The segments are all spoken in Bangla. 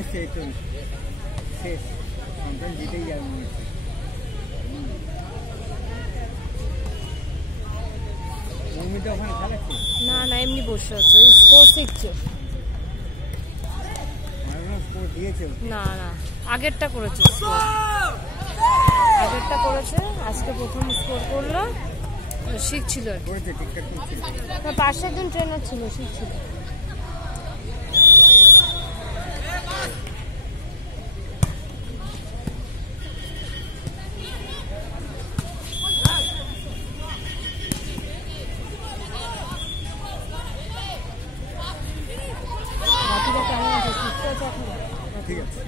এসছে একটু শেষ সন্তান জিতেই যাবে মনে হচ্ছে। মৌমিতা ওখানে খেলাচ্ছে না না এমনি বসে আছে, স্কোর শিখছে। স্কোর দিয়েছে না না আগেরটা করেছে, আগেরটা করেছে, আজকে প্রথম স্কোর করলো, শিখছিল আর করেছে ঠিকঠাক করছে। পাশে একজন ট্রেনার ছিল, শিখছিল। ঠিক আছে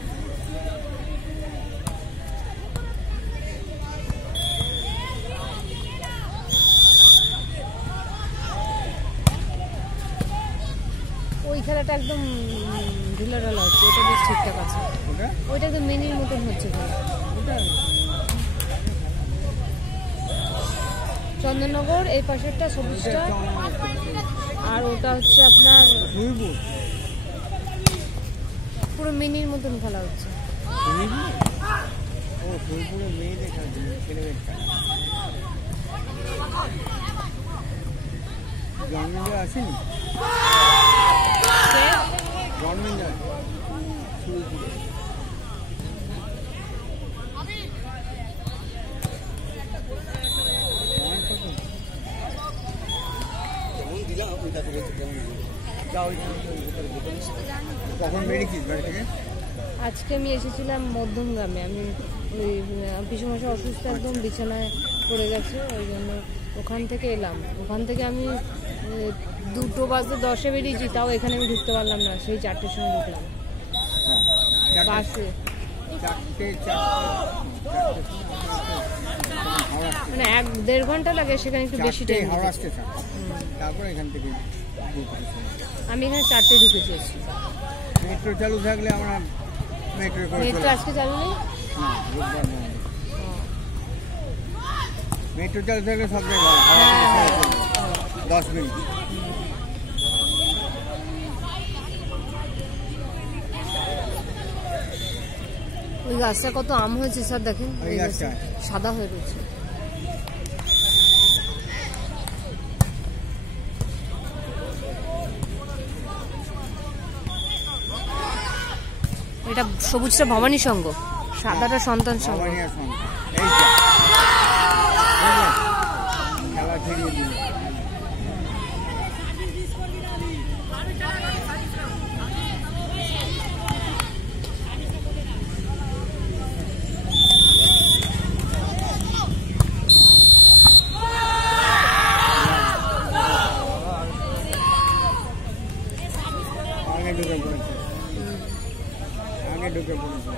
ওই খেলাটা একদম ঢিলা ঢালা হচ্ছে, ওটা বেশ ঠিকঠাক আছে, ওইটা একদম মিনির মতন হচ্ছে খেলা। চন্দননগর এই পাশেরটা সবুজটা, আর ওটা হচ্ছে আপনার পুরো মিনির মতন খেলা হচ্ছে। আসেনি কখন বেরিয়েছিস বাড়ি থেকে? আজকে আমি এসেছিলাম মধ্যমগ্রামে, আমি ওই পিসুমশাই অসুস্থ, একদম বিছানায় পড়ে গেছে, ওই জন্য ওখান থেকে এলাম। ওখান থেকে আমি 2:10 বেরিয়েছি, তাও এখানে আমি ঢুকতে পারলাম না, সেই 4টের সময় ঢুকলাম বাসে। মানে 1-1.5 ঘন্টা লাগে, সেখানে একটু বেশি টাইম। আমি এখানে 4টে ঢুকেছি। মেট্রো চালু থাকলে আমরা মেট্রো আজকে চালু নেই, মেট্রো চালু থাকলে সব জায়গায় 10 মিনিট। ওই গাছটা কত আম হয়েছে স্যার, দেখেন সাদা হয়ে রয়েছে। এটা সবুজটা ভবানী সংঘ, সাদাটা সন্তান সংঘ। আগে ঢুকে পড়েছে।